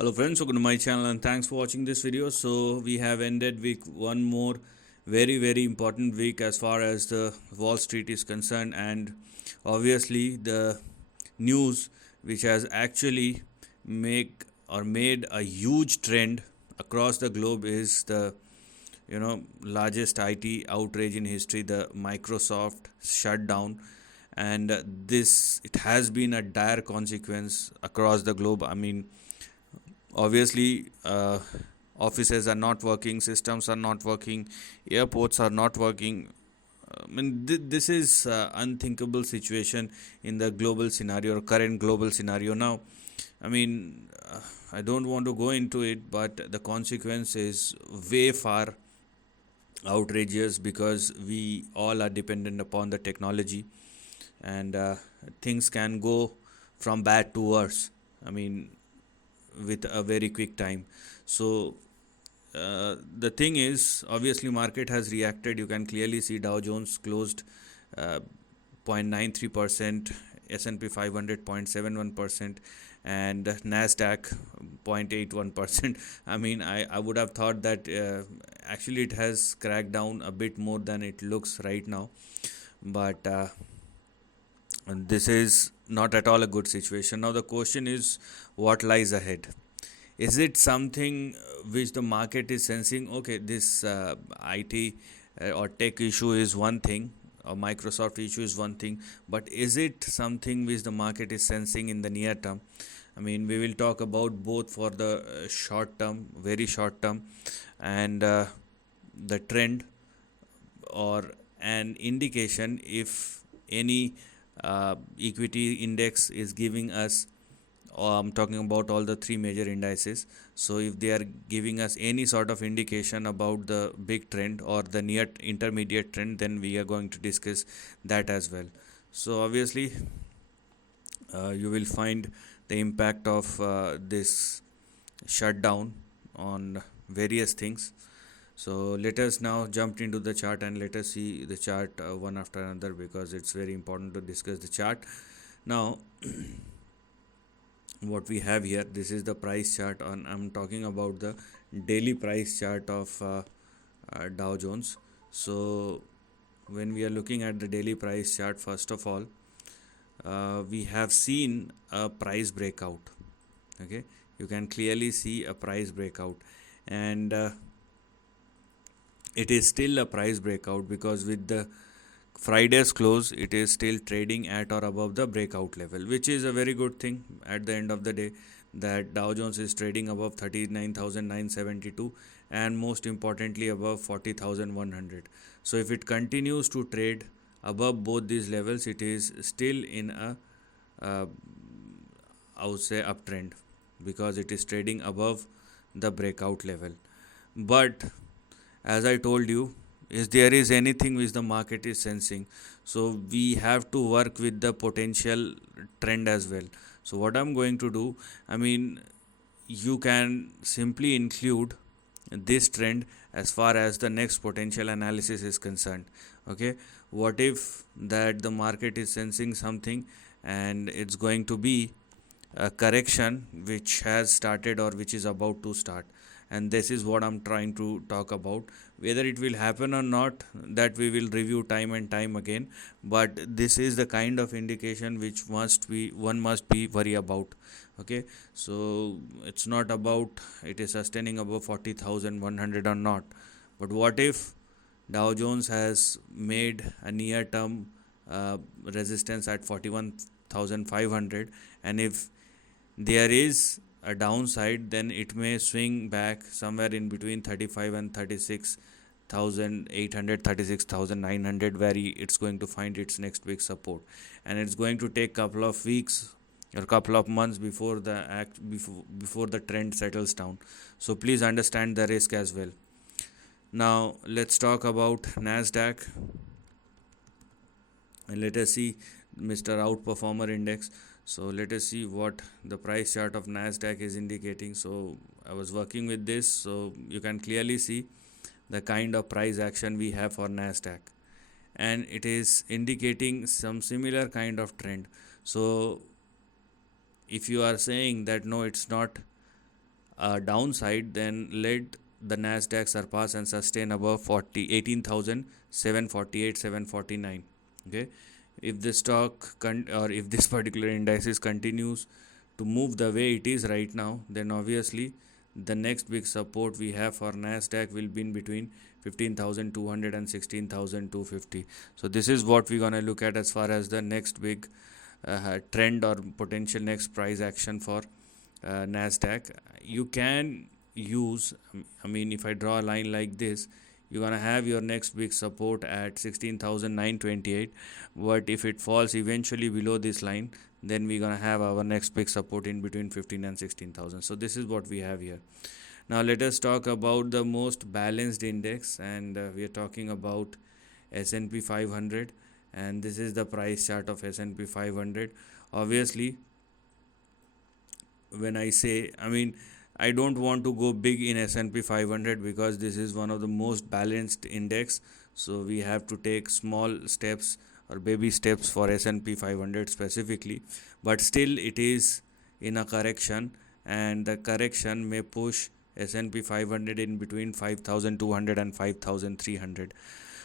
Hello friends, welcome to my channel and thanks for watching this video. So we have ended week one more very important week as far as the Wall Street is concerned, and obviously the news which has actually make or made a huge trend across the globe is the largest IT outrage in history, the Microsoft shutdown. And this it has been a dire consequence across the globe. I mean, obviously offices are not working, systems are not working, airports are not working. This is unthinkable situation in the global scenario or current global scenario now. I mean, I don't want to go into it, but the consequence is way far outrageous because we all are dependent upon the technology, and things can go from bad to worse. I mean, with a very quick time. So the thing is, obviously market has reacted. You can clearly see Dow Jones closed 0.93%, S&P 500 0.71%, and Nasdaq 0.81%. I mean, I would have thought that actually it has cracked down a bit more than it looks right now, but and this is not at all a good situation. Now the question is, what lies ahead? Is it something which the market is sensing? Okay, this IT or tech issue is one thing, or Microsoft issue is one thing, but is it something which the market is sensing in the near term? I mean, we will talk about both for the short term, very short term, and the trend or an indication if any equity index is giving us, I'm talking about all the three major indices. So if they are giving us any sort of indication about the big trend or the near intermediate trend, then we are going to discuss that as well. So obviously you will find the impact of this shutdown on various things. So let us now jump into the chart and let us see the chart one after another, because it's very important to discuss the chart. Now what we have here, this is the price chart on, I'm talking about the daily price chart of Dow Jones. So when we are looking at the daily price chart, first of all, we have seen a price breakout. Okay, you can clearly see a price breakout, and it is still a price breakout because with the Friday's close, it is still trading at or above the breakout level, which is a very good thing at the end of the day, that Dow Jones is trading above 39,972 and most importantly above 40,100. So if it continues to trade above both these levels, it is still in a I would say uptrend, because it is trading above the breakout level. But as I told you, is there is anything which the market is sensing, so we have to work with the potential trend as well. So what I'm going to do, I mean, you can simply include this trend as far as the next potential analysis is concerned. Okay, what if that the market is sensing something and it's going to be a correction which has started or which is about to start, and this is what I'm trying to talk about. Whether it will happen or not, that we will review time and time again, but this is the kind of indication which one must be worry about. Okay, so it's not about it is sustaining above 40,100 or not, but what if Dow Jones has made a near term resistance at 41,500, and if there is a downside, then it may swing back somewhere in between 35 and 36,800, 36,900, where it's going to find its next big support, and it's going to take couple of weeks or couple of months before before the trend settles down. So please understand the risk as well. Now let's talk about Nasdaq, and let us see Mr. Outperformer Index. So let us see what the price chart of Nasdaq is indicating. So I was working with this, so you can clearly see the kind of price action we have for Nasdaq, and it is indicating some similar kind of trend. So if you are saying that no, it's not downside, then let the Nasdaq surpass and sustain above 18,748, 749. Okay, if the or if this particular indices continues to move the way it is right now, then obviously the next big support we have for Nasdaq will be in between 15,200 and 16,250. So this is what we're gonna look at as far as the next big trend or potential next price action for Nasdaq. You can use, I mean, if I draw a line like this, you're gonna have your next big support at 16,928. But if it falls eventually below this line, then we're gonna have our next big support in between 15 and 16,000. So this is what we have here. Now let us talk about the most balanced index, and we are talking about S&P 500, and this is the price chart of S&P 500. Obviously, when I say, I mean, I don't want to go big in S&P 500 because this is one of the most balanced index. So we have to take small steps or baby steps for S&P 500 specifically. But still, it is in a correction, and the correction may push S&P 500 in between 5,200 and 5,300.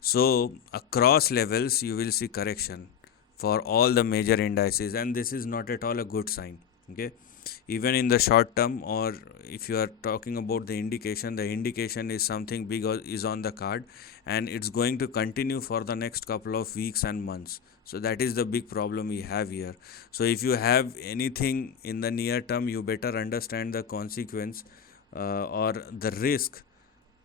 So across levels, you will see correction for all the major indices, and this is not at all a good sign. Okay, even in the short term, or if you are talking about the indication is something big is on the card, and it's going to continue for the next couple of weeks and months. So that is the big problem we have here. So if you have anything in the near term, you better understand the consequence or the risk,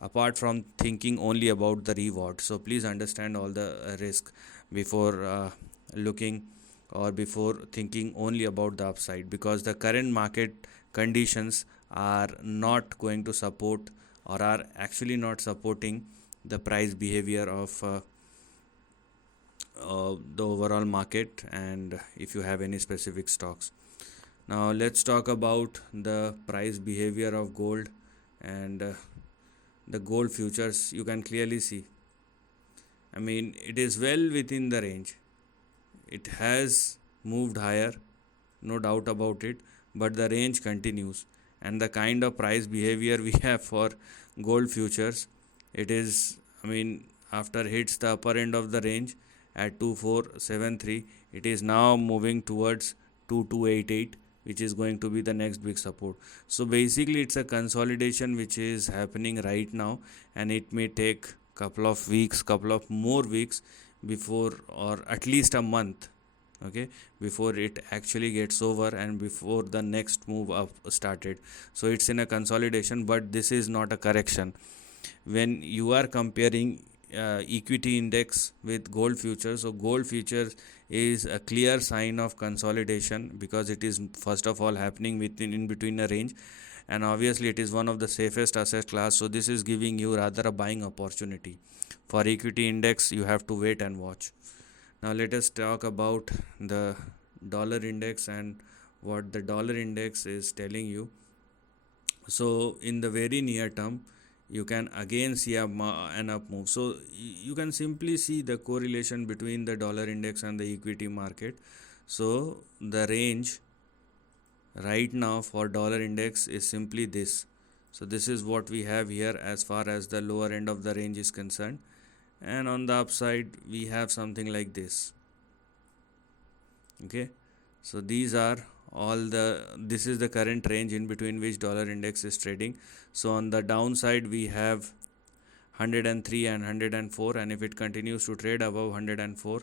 apart from thinking only about the reward. So please understand all the risk before looking or before thinking only about the upside, because the current market conditions are not going to support or are actually not supporting the price behavior of the overall market, and if you have any specific stocks. Now let's talk about the price behavior of gold, and the gold futures. You can clearly see, I mean, it is well within the range. It has moved higher, no doubt about it, but the range continues, and the kind of price behavior we have for gold futures, it is, I mean, after hits the upper end of the range at 2473, it is now moving towards 2288, which is going to be the next big support. So basically it's a consolidation which is happening right now, and it may take couple of weeks, couple of more weeks before, or at least a month, okay, before it actually gets over and before the next move up started. So it's in a consolidation, but this is not a correction. When you are comparing equity index with gold futures, so gold futures is a clear sign of consolidation, because it is first of all happening within in between a range, and obviously it is one of the safest asset class. So this is giving you rather a buying opportunity. For equity index, you have to wait and watch. Now let us talk about the dollar index and what the dollar index is telling you. So in the very near term, you can again see an up move. So you can simply see the correlation between the dollar index and the equity market. So the range right now for dollar index is simply this. So this is what we have here as far as the lower end of the range is concerned, and on the upside we have something like this. Okay, so these are all this is the current range in between which dollar index is trading. So on the downside we have 103 and 104, and if it continues to trade above 104,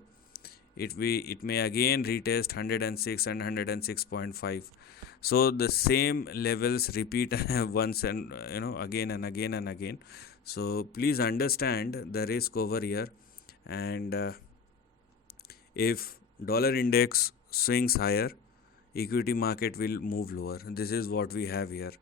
it may again retest 106 and 106.5. So the same levels repeat once, and again and again and again. So please understand the risk over here, and if dollar index swings higher, equity market will move lower. This is what we have here.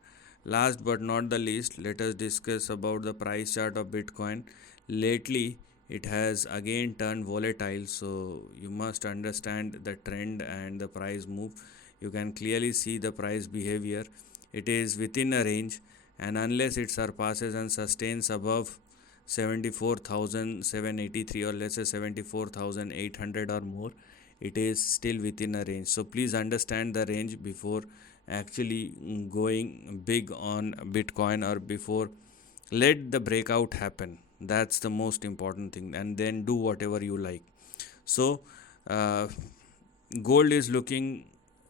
Last but not the least, let us discuss about the price chart of Bitcoin. Lately it has again turned volatile, so you must understand the trend and the price move. You can clearly see the price behavior. It is within a range, and unless it surpasses and sustains above 74,783, or let's say 74,800 or more, it is still within a range. So please understand the range before actually going big on Bitcoin, or before, let the breakout happen. That's the most important thing, and then do whatever you like. So uh, gold is looking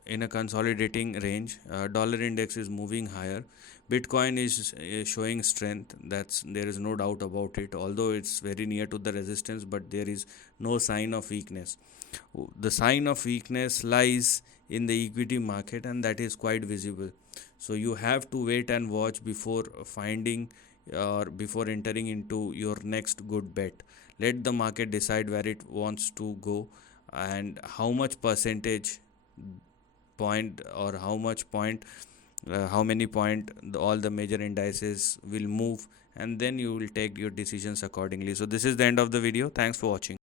in a consolidating range. Dollar index is moving higher. Bitcoin is showing strength. That's, there is no doubt about it, although it's very near to the resistance, but there is no sign of weakness. The sign of weakness lies in the equity market, and that is quite visible. So you have to wait and watch before finding or before entering into your next good bet. Let the market decide where it wants to go, and how much percentage point, or how much point, how many point all the major indices will move, and then you will take your decisions accordingly. So this is the end of the video. Thanks for watching.